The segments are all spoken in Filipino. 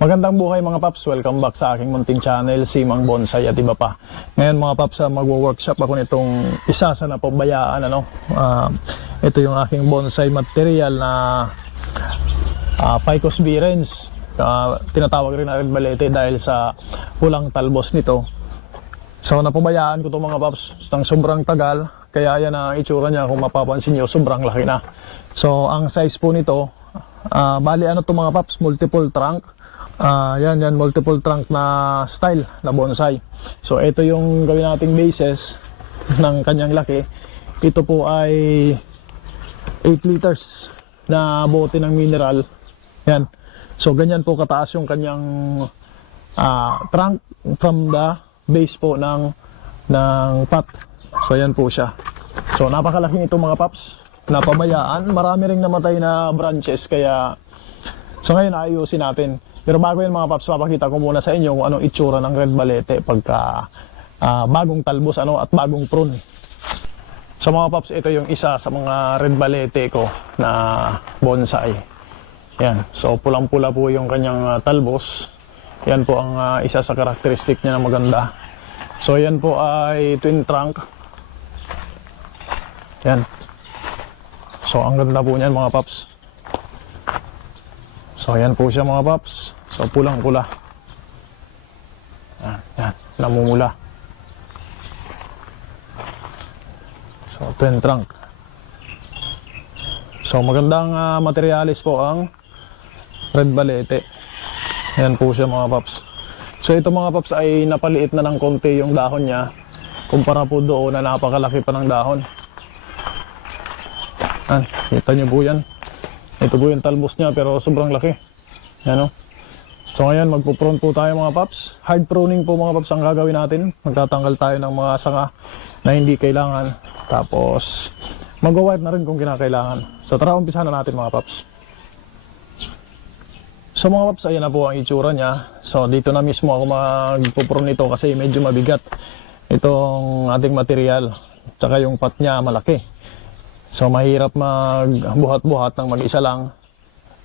Magandang buhay mga paps, welcome back sa aking munting channel, Simang Bonsai at iba pa. Ngayon mga paps, magwo-workshop ako nitong isa sa napabayaan. Ito yung aking bonsai material na Ficus virens. Tinatawag rin na red balete dahil sa pulang talbos nito. So napabayaan ko to mga paps ng sobrang tagal, kaya yan ang itsura niya. Kung mapapansin nyo, sobrang laki na. So ang size po nito, bali ano to mga paps, multiple trunk. Yan multiple trunk na style na bonsai. So ito yung gawin nating bases ng kanyang laki. Ito po ay 8 liters na bote ng mineral. Yan. So ganyan po kataas yung kanyang trunk from the base po ng pot. So yan po siya. So napakalaki nito mga paps. Napabayaan. Marami ring namatay na branches, kaya so ngayon ayusin natin. Pero bago yan mga paps, papakita ko muna sa inyo kung anong itsura ng red balete pagka bagong talbos at bagong prune. So mga paps, ito yung isa sa mga red balete ko na bonsai. Yan. So pulang-pula po yung kanyang talbos. Yan po ang isa sa karakteristik niya na maganda. So yan po ay twin trunk. Yan. So ang ganda po niyan mga paps. So yan po siya mga paps. So pulang-pula. Yan, namumula. So twin trunk. So magandang materialis po ang red balete. Yan po siya mga paps. So ito mga paps ay napaliit na ng konti yung dahon niya kumpara po doon na napakalaki pa ng dahon. Kita nyo po yan. Ito po yung talbos niya pero sobrang laki. Yan o. So ngayon magpo-prune po tayo mga paps. Hard pruning po mga paps ang gagawin natin. Magtatanggal tayo ng mga sanga na hindi kailangan. Tapos mag-wipe na rin kung kinakailangan. So tara, umpisa na natin mga paps. So mga paps, ayan na po ang itsura niya. So dito na mismo ako magpo-prune nito kasi medyo mabigat itong ating material. Tsaka yung pot niya malaki. So mahirap magbuhat-buhat ng mag-isa lang.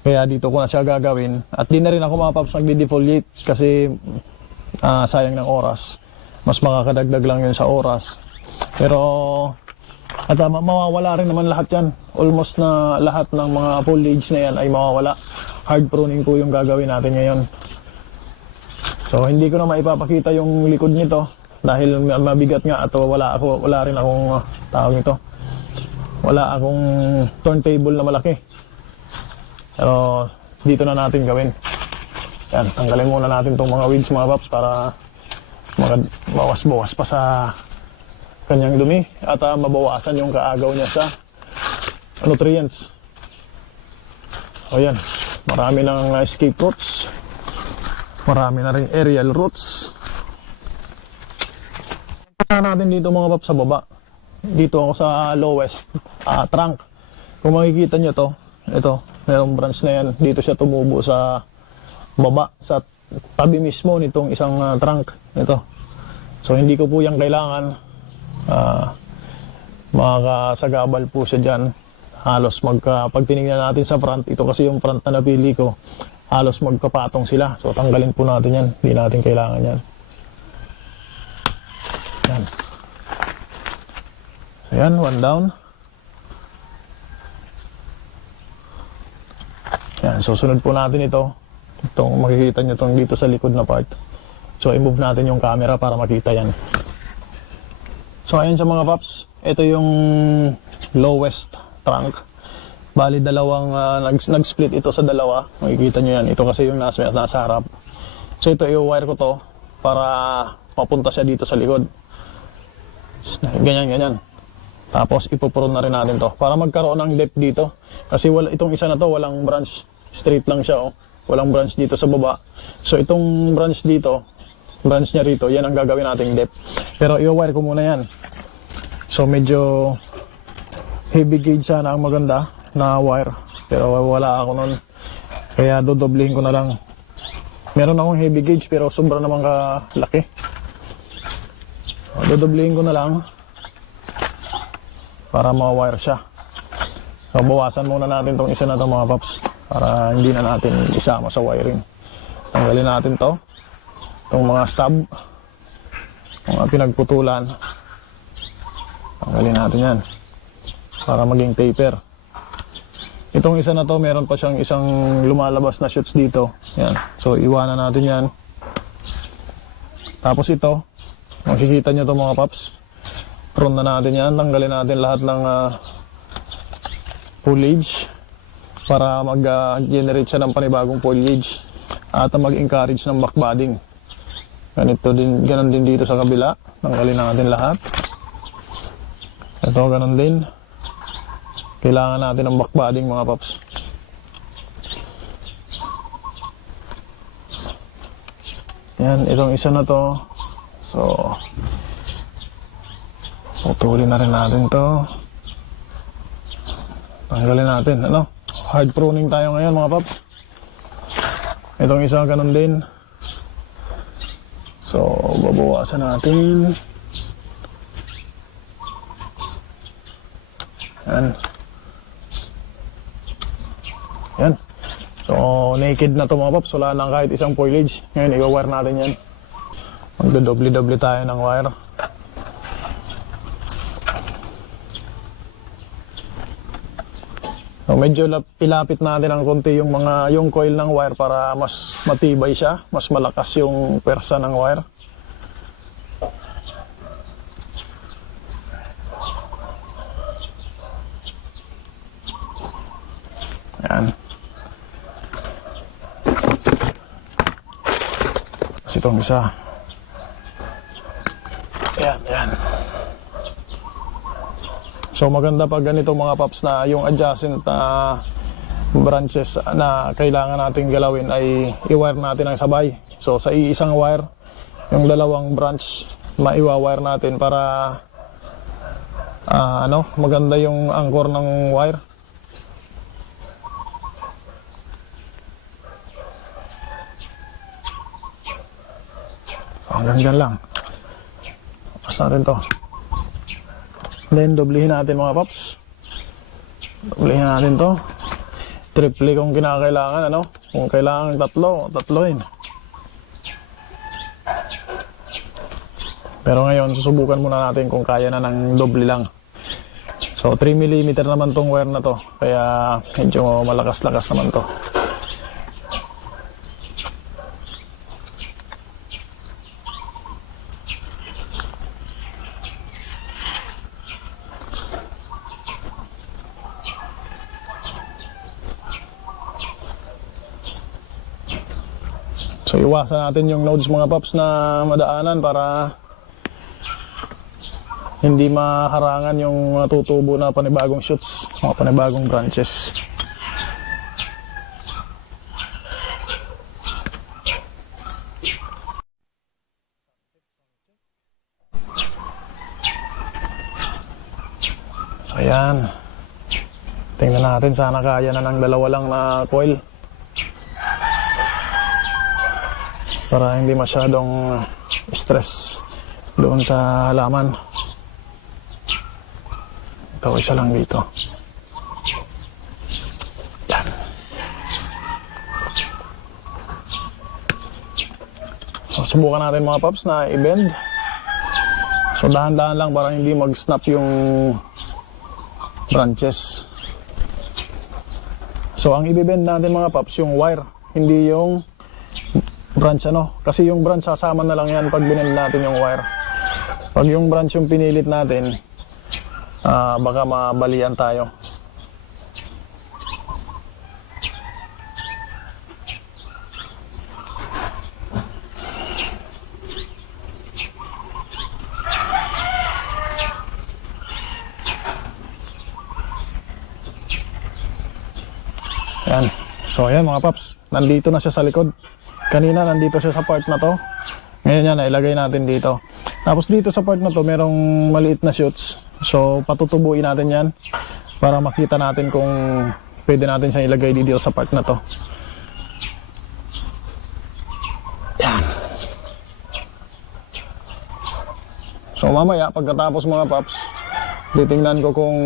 Kaya dito ko na siya gagawin. At di na rin ako mga paps nagdi-defoliate kasi sayang ng oras. Mas makakadagdag lang yun sa oras. Pero at mawawala rin naman lahat yan. Almost na lahat ng mga foliage na yan ay mawawala. Hard pruning po yung gagawin natin ngayon. So hindi ko na maipapakita yung likod nito dahil mabigat nga at wala rin akong tawag nito. Wala akong turntable na malaki. Pero dito na natin gawin. Yan, tanggalin muna natin itong mga weeds mga paps para bawas-bawas pa sa kanyang dumi at mabawasan yung kaagaw niya sa nutrients. O yan, marami ng escape roots. Marami na rin aerial roots. Punta natin dito mga paps sa baba. Dito ako sa lowest trunk. Kung makikita nyo to, ito, merong branch na yan. Dito siya tumubo sa baba, sa tabi mismo nitong isang trunk. Ito. So hindi ko po yan kailangan. Makakasagabal po siya dyan. Halos pag tinignan natin sa front, ito kasi yung front na napili ko, halos magkapatong sila. So tanggalin po natin yan. Hindi natin kailangan yan. Yan. So yan, one down. Yan, susunod po natin ito. Itong makikita nyo itong dito sa likod na part. So i-move natin yung camera para makita yan. So ayan sa mga paps, ito yung lowest trunk. Bali dalawang nag-split ito sa dalawa. Makikita nyo yan. Ito kasi yung nasa harap. So ito i-wire ko to para mapunta siya dito sa likod. Ganyan. Tapos ipoprune na rin natin to para magkaroon ng depth dito. Kasi itong isa na to walang branch. Straight lang siya. Walang branch dito sa baba. So itong branch dito, branch niya rito, yan ang gagawin nating depth. Pero i-wire ko muna yan. So medyo heavy gauge sana ang maganda na wire. Pero wala ako nun. Kaya dodoblihin ko na lang. Meron akong heavy gauge pero sobra naman kalaki. Dodoblihin ko na lang para ma-wire siya. So bawasan muna natin tong isa na to mga paps para hindi na natin isama sa wiring. Tanggalin natin to. Itong mga stub. Mga pinagputulan. Tanggalin natin yan. Para maging taper. Itong isa na to, meron pa siyang isang lumalabas na shoots dito. Yan. So, iwanan natin yan. Tapos ito, makikita nyo to mga paps. Prune na natin yan. Tanggalin natin lahat ng foliage para mag-generate siya ng panibagong foliage at mag-encourage ng backbudding. Ganun din dito sa kabila. Tanggalin natin lahat. Ito, ganun din. Kailangan natin ng backbudding mga paps. Yan, itong isa na to. So, putulin na rin natin to. Tanggalin natin, ano? Hard pruning tayo ngayon mga paps. Itong isa ganun din. So, babawasan natin. Yan. Yan. So, naked na to mga paps. Wala nang kahit isang foliage. Ngayon, i-wire natin yan. Magdodoble-doble tayo ng wire. So, medyo ilapit natin ng konti yung coil ng wire para mas matibay siya. Mas malakas yung pwersa ng wire. Yan. Itong isa. Yan. So maganda pag ganito mga paps na yung adjacent branches na kailangan nating galawin ay i-wire natin ang sabay. So sa iisang wire, yung dalawang branch maiwa-wire natin para maganda yung anchor ng wire. Hanggang dyan lang. Tapos natin to. Then, doblihin natin mga paps. Doblihin natin to. Triple kung kinakailangan, ano? Kung kailangan tatloin. Pero ngayon, susubukan muna natin kung kaya na ng doble lang. So, 3mm naman tong wire na to. Kaya, medyo malakas-lakas naman to. So iwasan natin yung nodes mga paps na madaanan para hindi maharangan yung tutubo na panibagong shoots, mga panibagong branches. So ayan. Tingnan natin, sana kaya na ng dalawa lang na coil. Para hindi masyadong stress doon sa halaman. Ito, isa lang dito. Yan. So, subukan natin mga paps na i-bend. So, dahan-dahan lang para hindi mag-snap yung branches. So, ang i-bend natin mga paps, yung wire, hindi yung branch kasi yung branch sasama na lang yan pag binend natin yung wire. Pag yung branch yung pinilit natin, baka mabalian tayo. Yan. So ayan mga paps, nandito na siya sa likod. Kanina nandito siya sa part na to. Ngayon yan, ilagay natin dito. Tapos dito sa part na to, merong maliit na shoots. So patutubuin natin yan para makita natin kung pwede natin siyang ilagay dito sa part na to. Yan. So mamaya, pagkatapos mga paps, titingnan ko kung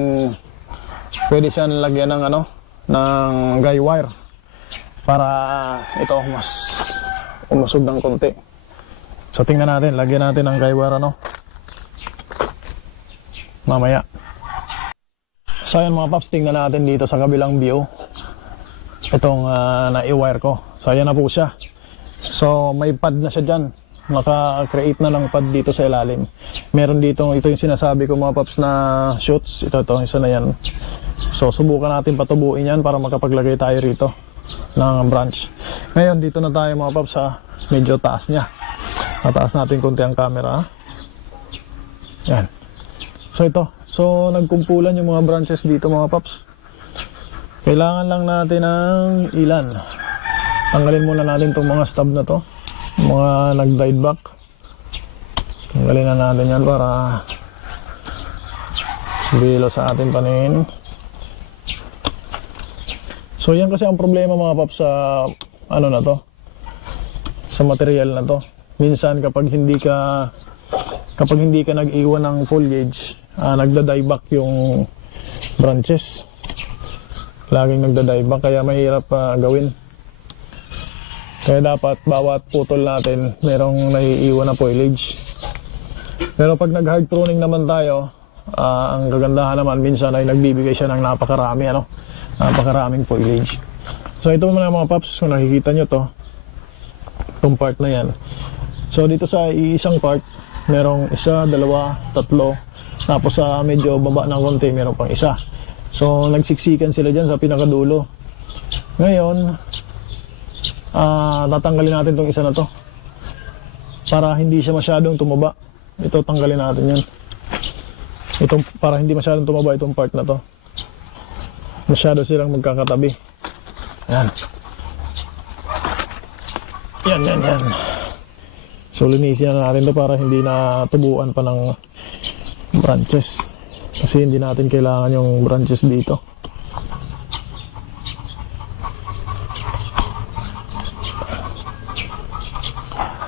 pwede siyang lagyan ng ng guy wire para ito mas umusog ng konti. So tingnan natin, lagyan natin ng guy wire mamaya. So ayan mga paps, tingnan natin dito sa kabilang view itong na-i-wire ko. So ayan na po siya. So may pad na siya dyan, naka-create na ng pad dito sa ilalim. Meron dito, ito yung sinasabi ko mga paps na shoots. Ito, isa na yan. So subukan natin patubuin yan para makapaglagay tayo rito ng branch. Ngayon dito na tayo mga paps sa medyo taas niya. Nataas natin konti ang camera. Yan. So ito, so nagkumpulan yung mga branches dito mga paps. Kailangan lang natin ng ilan. Tanggalin muna natin itong mga stub na to, mga nag-died back. Tanggalin na natin yan para bilo sa ating panin. So yan kasi ang problema mga paps sa ano na to, sa material na to. Minsan kapag hindi ka nag-iwan ng full gauge, nagda-dieback yung branches. Laging nagda-dieback kaya mahirap gawin. Kaya dapat bawat putol natin merong naiiwan na foliage. Pero pag nag-hard pruning naman tayo, ang kagandahan naman minsan ay nagbibigay siya ng napakarami, napakaraming foliage. So ito mga paps, kung nakikita nyo to, itong part na yan. So dito sa isang part, merong isa, dalawa, tatlo. Tapos sa medyo baba ng konti, meron pang isa. So nagsiksikan sila dyan sa pinakadulo. Ngayon, tatanggalin natin itong isa na to para hindi siya masyadong tumaba. Ito, tanggalin natin yan. Itong, para hindi masyadong tumaba itong part na to. Masyado silang magkakatabi. Yan. Yan. So linisin na natin to para hindi na tubuan pa ng branches. Kasi hindi natin kailangan yung branches dito.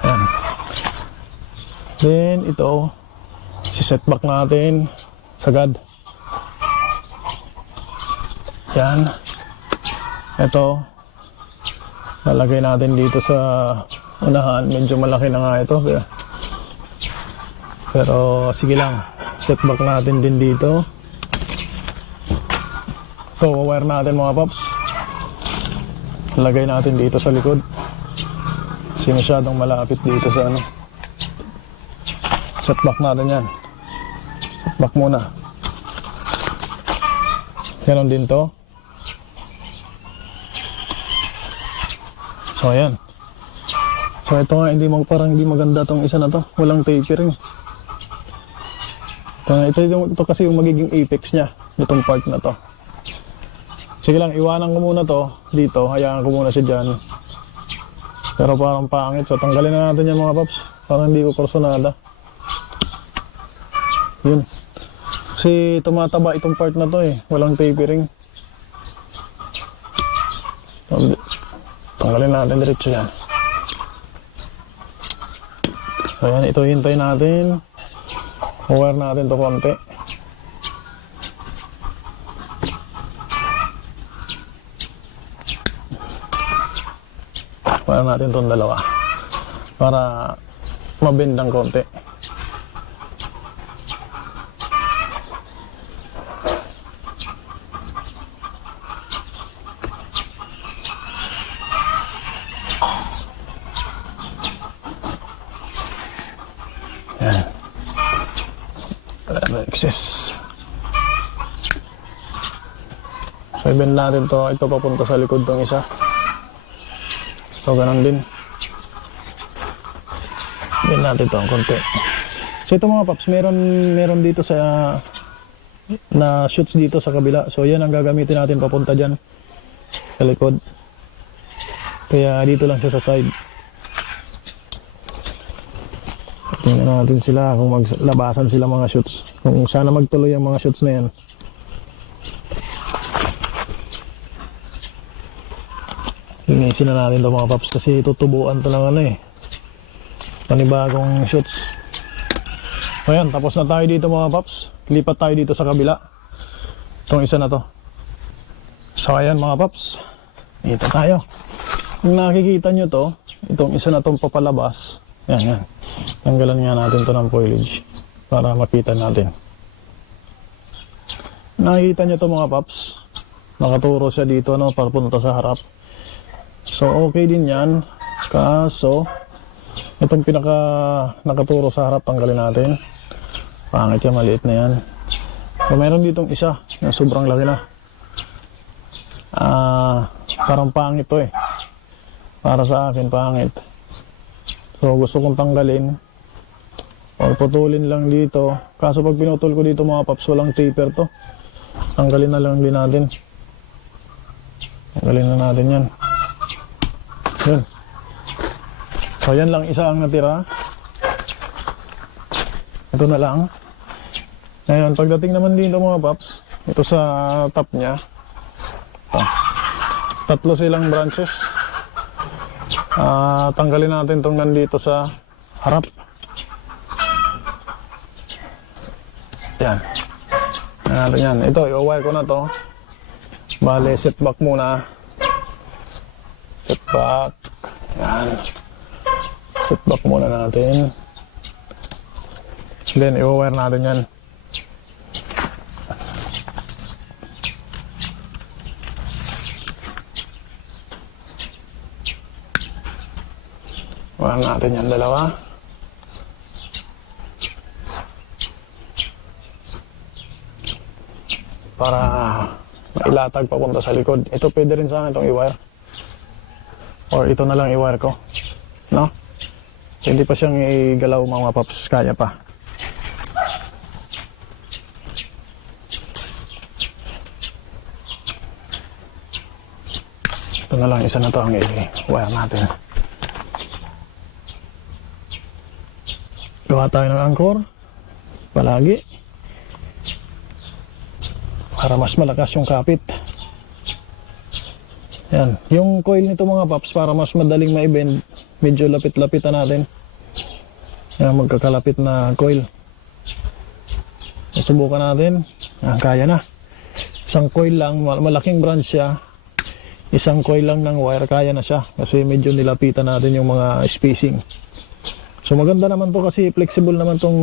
Yan. Then ito, si-setback natin sagad. Yan. Ito, lalagay natin dito sa unahan. Medyo malaki na nga ito. Pero sige lang. Setback natin din dito. Ito, wire natin mga paps. Lagay natin dito sa likod. Kasi masyadong malapit dito sa ano. Setback natin yan. Setback muna. Ganon din to. So ayan. So ito nga, parang hindi maganda tong isa na to. Walang tapering. Ito kasi yung magiging apex niya, itong part na to. Sige lang, iwanan ko muna to dito, hayaan ko muna siya dyan. Pero parang pangit, so tanggalin na natin yan mga paps. Parang hindi ko personada. Yun. Kasi tumataba itong part na to walang tapering. Tanggalin natin diretso yan. So yan, ito hintay natin. Wire natin to konti. Wire natin itong dalawa para mabend ng konti. Yan. Excess. So i-bend natin to. Ito papunta sa likod tong isa. So ganun din. Bend natin to ang konti. So ito mga paps, meron dito sa na shoots dito sa kabila. So yan ang gagamitin natin papunta dyan sa likod. Kaya dito lang siya sa side. Tingnan natin sila kung maglabasan sila mga shoots. Kung sana magtuloy ang mga shoots na yan. Linisin na natin ito mga paps kasi tutubuan ito ng panibagong shoots. Ayan, tapos na tayo dito mga paps. Lipat tayo dito sa kabila. Itong isa na to. So ayan mga paps, dito tayo. Kung nakikita nyo to, itong isa na itong papalabas. Yan, yan. Tanggalan nga natin to ng foliage para makita natin. Nakikita nyo to mga paps. Nakaturo siya dito, no, papunta sa harap. So, okay din yan. Kaso, itong pinaka nakaturo sa harap, tanggalin natin. Pangit yan, maliit na yan. So, meron ditong isa na sobrang laki na. Parang pangit to eh. Para sa akin, pangit. So, gusto kong tanggalin. O putulin lang dito. Kaso pag pinutol ko dito mga paps, walang taper to. Tanggalin na lang din natin. Tanggalin na natin yan. Yan. So, yan lang isa ang natira. Ito na lang. Ngayon, pagdating naman dito mga paps, ito sa top niya. Ito. Tatlo silang branches. Tanggalin natin itong nandito sa harap. Yan. Yan. Ito, i-wire ko na to. Bale, set back muna. Set back. Yan. Set back muna natin. Then, i-wire natin yan. Wire natin yan dalawa. Para mailatag papunta sa likod. Ito pwede rin sa akin itong i-wire. Or ito na lang i-wire ko. No? Hindi pa siyang igalaw mga paps. Kaya pa. Ito na lang isa na to ang i-wire natin. Gawa tayo ng anchor. Palagi. Para mas malakas yung kapit. Yan. Yung coil nito mga paps, para mas madaling ma-bend, medyo lapit-lapitan natin. Yan, magkakalapit na coil. Subukan natin. Yan, kaya na. Isang coil lang, malaking branch siya. Isang coil lang ng wire, kaya na siya. Kasi medyo nilapitan natin yung mga spacing. So maganda naman to kasi flexible naman tong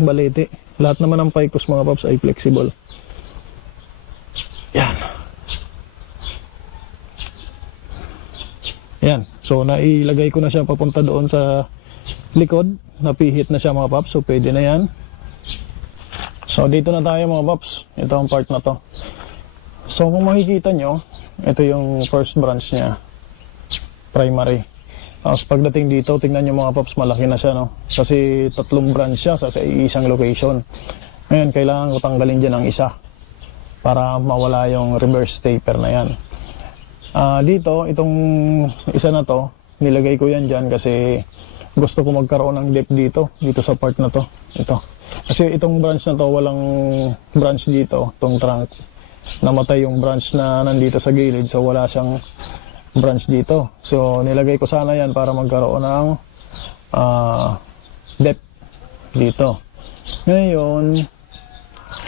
balete. Lahat naman ng Picos mga paps ay flexible. Yan. Yan. So nailagay ko na siya papunta doon sa likod. Napihit na siya mga paps. So pwede na yan. So dito na tayo mga paps. Ito ang part na to. So kung makikita nyo, ito yung first branch niya. Primary. Tapos pagdating dito, tingnan nyo mga paps, malaki na siya, no? Kasi tatlong branch siya sa isang location. Ngayon, kailangan ko tanggalin dyan ang isa para mawala yung reverse taper na yan. Dito, itong isa na to, nilagay ko yan dyan kasi gusto ko magkaroon ng depth dito sa part na to. Ito. Kasi itong branch na to, walang branch dito, itong trunk. Namatay yung branch na nandito sa gilid, so wala siyang branch dito. So nilagay ko sana yan para magkaroon ng depth dito. Ngayon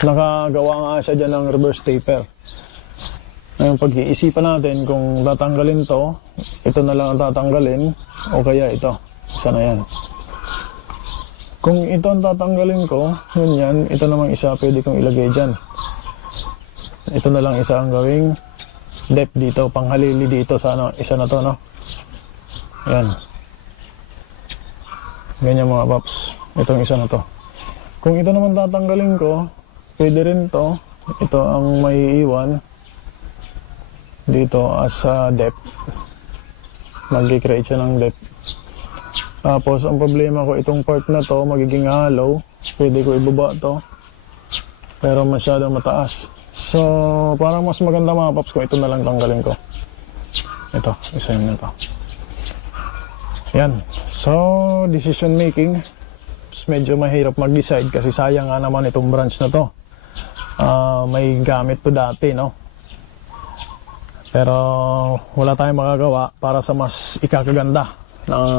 nakagawa nga siya dyan ng reverse taper. Ngayon pag-iisipan natin kung tatanggalin to, ito na lang ang tatanggalin o kaya ito, isa na yan. Kung ito ang tatanggalin ko, yun yan, ito namang isa pwede kong ilagay dyan. Ito na lang isa ang gawing depth dito, panghalili dito sa ano, isa na to, no? Yan. Ganyan mga paps. Itong isa na to. Kung ito naman tatanggalin ko, pwede rin to. Ito ang maiiwan dito as depth. Mag-create siya ng depth. Tapos, ang problema ko, itong part na to, magiging hollow. Pwede ko ibaba to. Pero masyadong mataas. So, parang mas maganda mga paps kung ito na lang tanggalin ko. Ito, isa yun na ito. Yan. So, decision making. Medyo mahirap mag-decide kasi sayang nga naman itong branch na to. May gamit to dati, no? Pero, wala tayong magagawa para sa mas ikakaganda ng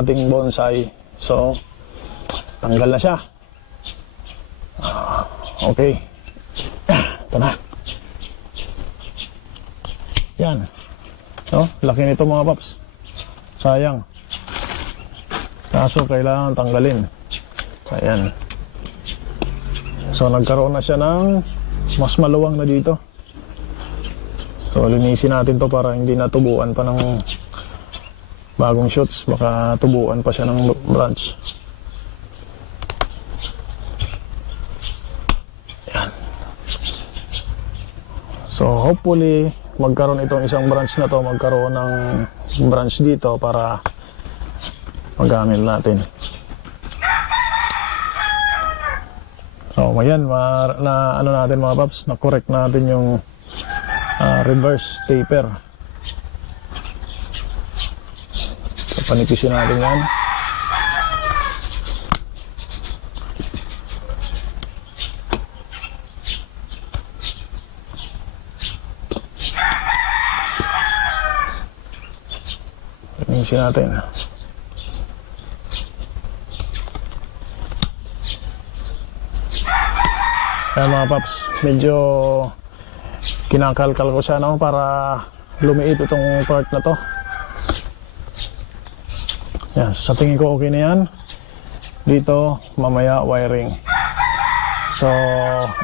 ating bonsai. So, tanggal na siya. Okay. Ito na. Yan. So, laki nito mga paps. Sayang. Kaso kailangan tanggalin. Ayan. So nagkaroon na siya ng mas maluwang na dito. So linisin natin to para hindi natubuan pa ng bagong shoots. Baka tubuan pa siya ng branch. Ayan. So hopefully magkaroon itong isang branch na to, magkaroon ng branch dito para magamit natin. So ayan, na ano natin mga paps, na correct natin yung reverse taper. So panipisin natin yan. Panipisin natin. Kaya mga paps, medyo kinakalkal ko siya para lumiit itong part na to. Yan, sa tingin ko okay na yan. Dito, mamaya wiring. So,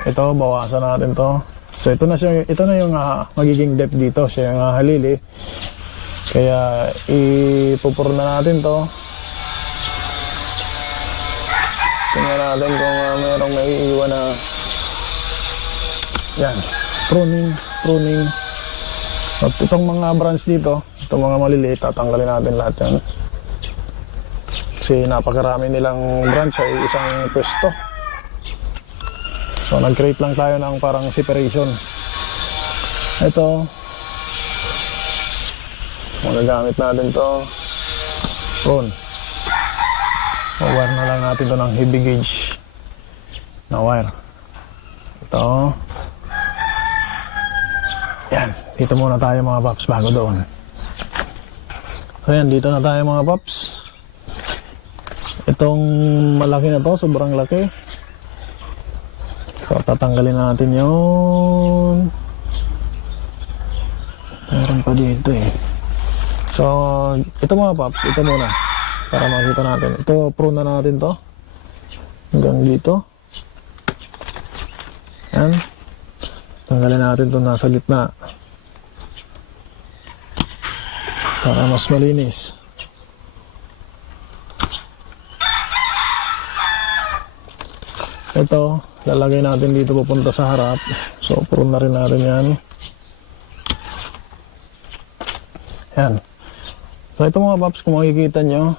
ito, bawasan natin to. So, ito na yung magiging depth dito. Siya yung halili. Kaya, ipupur na natin to. Tingnan natin kung mayroong maiiwan na. Yan, pruning. At itong mga branch dito, itong mga maliliit, tatanggalin natin lahat yan. Kasi napakarami nilang branch ay isang pwesto. So nag-create lang tayo ng parang separation. Ito, magagamit natin to. Prune. Wire na lang natin to ng heavy gauge na wire. Ito. Yan, dito muna tayo mga paps bago doon. So yan, dito na tayo mga paps. Itong malaki na to, sobrang laki. So tatanggalin natin yun. Meron pa dito eh. So ito mga paps, ito muna para makita natin. Ito, prune na natin to hanggang dito. Yan, tanggalin natin ito nasa gitna para mas malinis. Ito, lalagay natin dito papunta sa harap. So, prune na rin natin yan. Yan. So, ito mga paps, kung makikita nyo,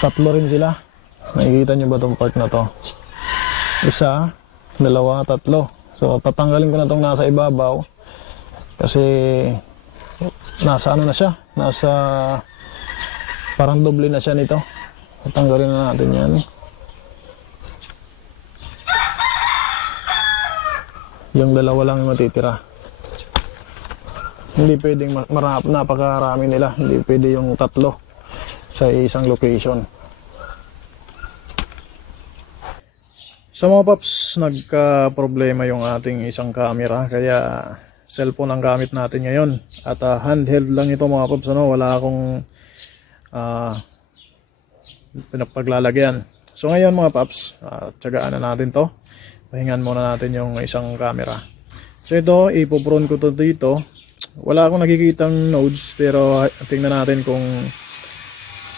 tatlo rin sila. Makikita nyo ba itong part na to? Isa, dalawa, tatlo. So tatanggalin ko na itong nasa ibabaw kasi nasa ano na siya, nasa parang doble na siya nito. Tatanggalin na natin yan. Yung dalawa lang yung matitira. Hindi pwedeng napakarami nila. Hindi pwede yung tatlo sa isang location. So mga paps, nagka-problema yung ating isang camera, kaya cellphone ang gamit natin ngayon. At handheld lang ito mga paps, wala akong pinapaglalagyan. So ngayon mga paps, tiyagaan na natin to. Pahingan muna natin yung isang camera. So ito, ipoprone ko to dito. Wala akong nakikitang nodes, pero tingnan natin kung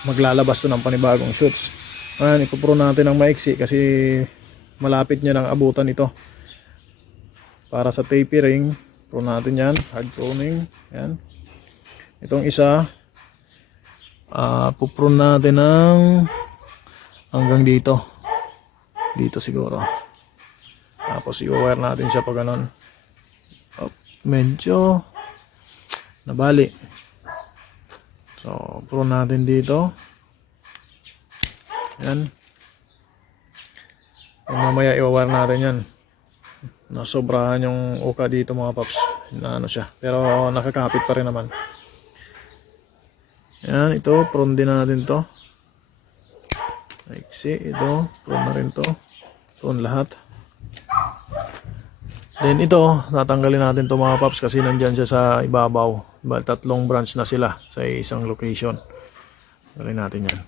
maglalabas to ng panibagong shoots. Ayan, ipoprone natin ng maiksi kasi malapit niya ng abutan ito. Para sa tapering, prune natin yan, hard pruning. Yan. Itong isa, puprune natin ng hanggang dito. Dito siguro. Tapos i-wire natin siya pag ganon. Medyo nabali. So, prune natin dito. Yan. Mamaya i-wire natin yan. Nasobrahan yung uka dito mga paps. Na ano siya. Pero nakakapit pa rin naman. Yan, ito. Prune din natin to. Maiksi. Ito. Prune na rin to. Prune lahat. Then ito. Tatanggalin natin to mga paps kasi nandyan siya sa ibabaw. Tatlong branch na sila sa isang location. Tanggalin natin yan.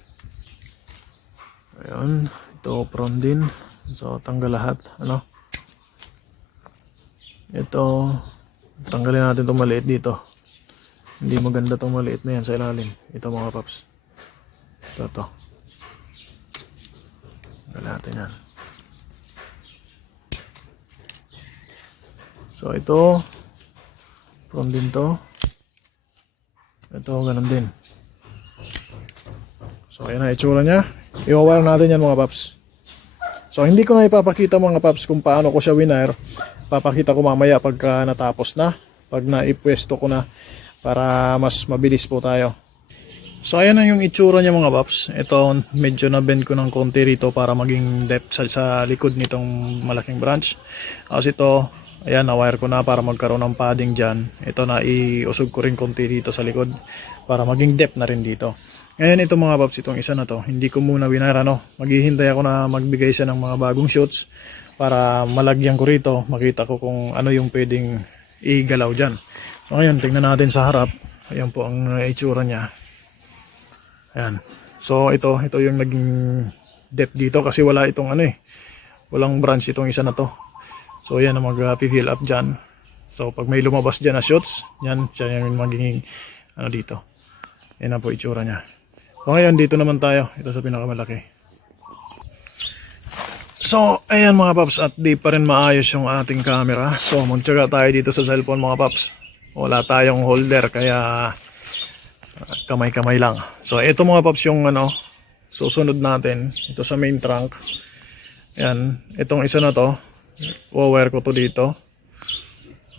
Ayun, ito prone din. So tanggal lahat, ano. Ito, tanggalin natin itong maliit dito. Hindi maganda itong maliit na yan sa ilalim. Ito mga paps. Ito. Tanggalin natin yan. So ito, prone din to. Ito, ganun din. So ayan na itsura niya. I-wire natin yan mga paps. So hindi ko na ipapakita mga paps kung paano ko siya winire. Papakita ko mamaya pagka natapos na. Pag naipwesto ko na para mas mabilis po tayo. So ayan na yung itsura niya mga paps. Ito medyo na-bend ko ng konti rito para maging depth sa likod nitong malaking branch. Tapos ito, ayan, na-wire ko na para magkaroon ng padding dyan. Ito na iusog ko rin konti dito sa likod para maging depth na rin dito. Ngayon ito mga paps, itong isa na to, hindi ko muna winire ano. Maghihintay ako na magbigay siya ng mga bagong shoots para malagyan ko rito. Makita ko kung ano yung pwedeng igalaw dyan. So ngayon, tingnan natin sa harap. Ayan po ang itsura niya. Ayan. So ito yung naging depth dito kasi wala itong ano walang branch itong isa na to. So yan ang mag-fill up dyan. So pag may lumabas dyan na shoots, yan, siya yung magiging ano dito. Yan na po itsura niya. So ngayon dito naman tayo, ito sa pinakamalaki. So ayan mga paps, at di pa rin maayos yung ating camera. So magtyaga tayo dito sa cellphone mga paps. Wala tayong holder kaya kamay-kamay lang. So ito mga paps yung ano, susunod natin. Ito sa main trunk. Ayan, itong isa na to. Wire ko to dito.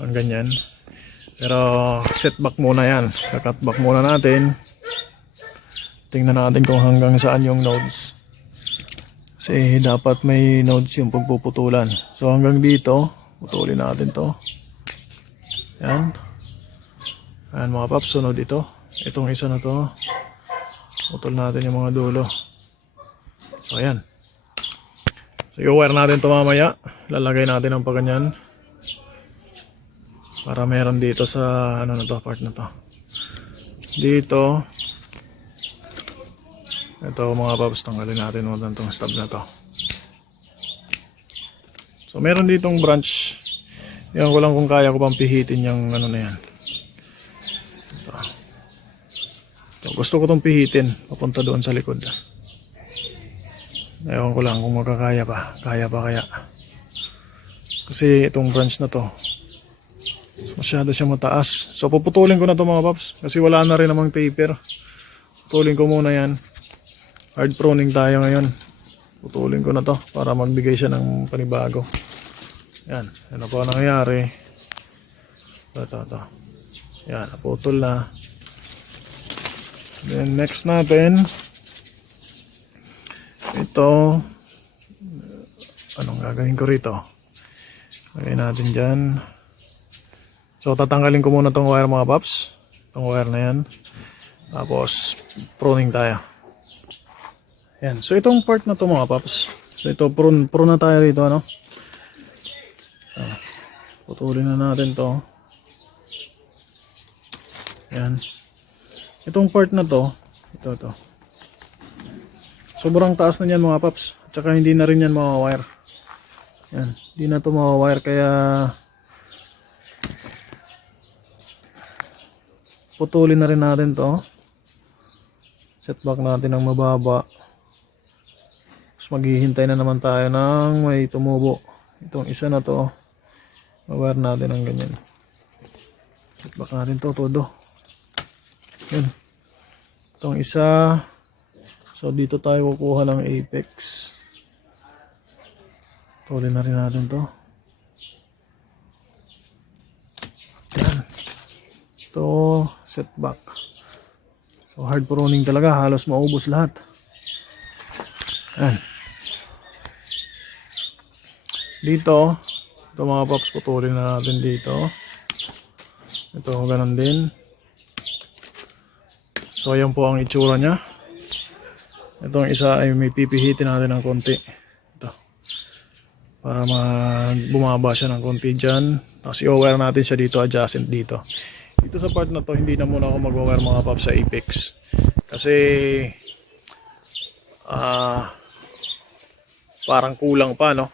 Ang ganyan. Pero setback muna yan. Kakatback muna natin. Tingnan natin kung hanggang saan yung nodes. Kasi dapat may nodes yung pagpuputulan. So hanggang dito, putulin natin to. Yan. Ayan mga paps, sunod ito. Itong isa na to. Putol natin yung mga dulo. So ayan. So i-wire natin to mamaya. Lalagay natin ang paganyan. Para meron dito sa ano na to, part na to. Dito. Ito mga paps, tanggalin natin muna itong stub na to. So meron ditong branch. Yan ko lang kung kaya ko pang pihitin yung ano na yan. Ito. So, gusto ko itong pihitin papunta doon sa likod. Ewan ko lang kung makakaya pa. Kaya pa kaya. Kasi itong branch na to, masyado siya mataas. So puputulin ko na to mga paps. Kasi wala na rin namang taper. Putulin ko muna yan. Hard pruning tayo ngayon. Putulin ko na to para magbigay siya ng panibago. Yan. Yan na po ang nangyayari. Ito. Yan. Naputol na. Then next natin. Ito. Anong gagawin ko rito? Lagay natin dyan. So tatanggalin ko muna tong wire mga paps. Itong wire na yan. Tapos pruning tayo. Yan. So itong part na to mga paps. So ito prune na tayo rito ano. So, putulin na natin to. Yan. Itong part na to, ito. Sobrang taas na niyan mga paps. At saka hindi na rin yan mawawire. Yan. Hindi na to mawawire kaya putulin na rin natin to. Set back natin ng mababa. Tapos maghihintay na naman tayo ng may tumubo. Itong isa na to, mawire natin ng ganyan. Set back natin to todo. Yan. Itong isa. So dito tayo kukuha ng apex. Putulin na rin natin to. Yan. Ito, set back. So hard pruning talaga, halos maubos lahat. Yan. Dito, ito mga paps, putulin na natin dito. Ito, ganun din. So ayan po ang itsura nya. Itong isa ay may pipihitin natin ng konti. Ito. Para bumaba siya ng konti dyan. Tapos i-wire natin siya dito, adjacent dito. Dito sa part na to, hindi na muna ako mag-wire mga paps sa apex. Kasi parang kulang pa, no?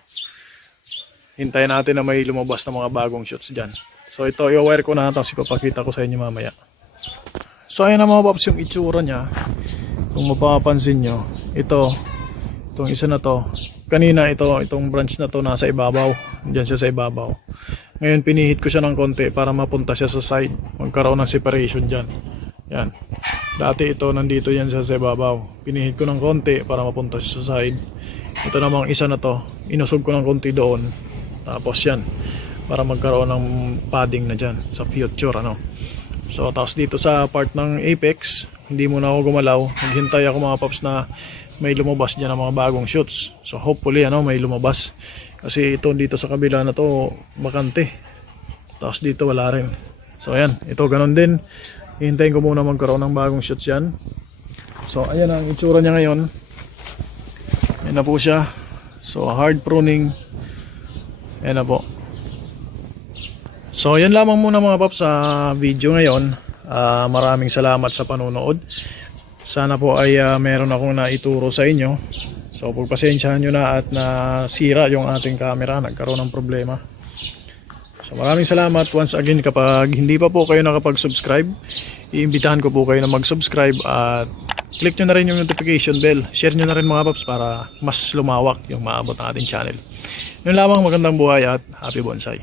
Hintayin natin na may lumabas na mga bagong shoots dyan. So ito, i-wire ko na, tapos ipapakita ko sa inyo mamaya. So ayan na mga paps yung itsura niya. Kung mapapansin nyo, itong isa na to, kanina itong branch na to nasa ibabaw. Diyan siya sa ibabaw. Ngayon pinihit ko siya ng konti para mapunta siya sa side. Magkaroon ng separation dyan. Yan. Dati ito nandito yan siya sa ibabaw. Pinihit ko ng konti para mapunta siya sa side. Ito namang isa na to, inusog ko ng konti doon. Tapos yan, para magkaroon ng padding na dyan sa future, ano. So tapos dito sa part ng apex, hindi muna ako gumalaw. Naghintay ako mga paps na may lumabas dyan ng mga bagong shoots. So hopefully may lumabas. Kasi ito dito sa kabila na to bakante. Tapos dito wala rin. So ayan, ito ganun din. Hihintayin ko muna magkaroon ng bagong shoots yan. So ayan ang itsura niya ngayon. Ayan na po siya. So hard pruning. Ayan na po. So yan lamang muna mga paps sa video ngayon. Maraming salamat sa panonood. Sana po ay meron akong naituro sa inyo. So pagpasensyahan nyo na at nasira yung ating camera, nagkaroon ng problema. So maraming salamat once again. Kapag hindi pa po kayo nakapag-subscribe, iimbitahan ko po kayo na mag-subscribe at click nyo na rin yung notification bell. Share nyo na rin mga paps para mas lumawak yung maabot ng ating channel. Yun lamang, magandang buhay at happy bonsai.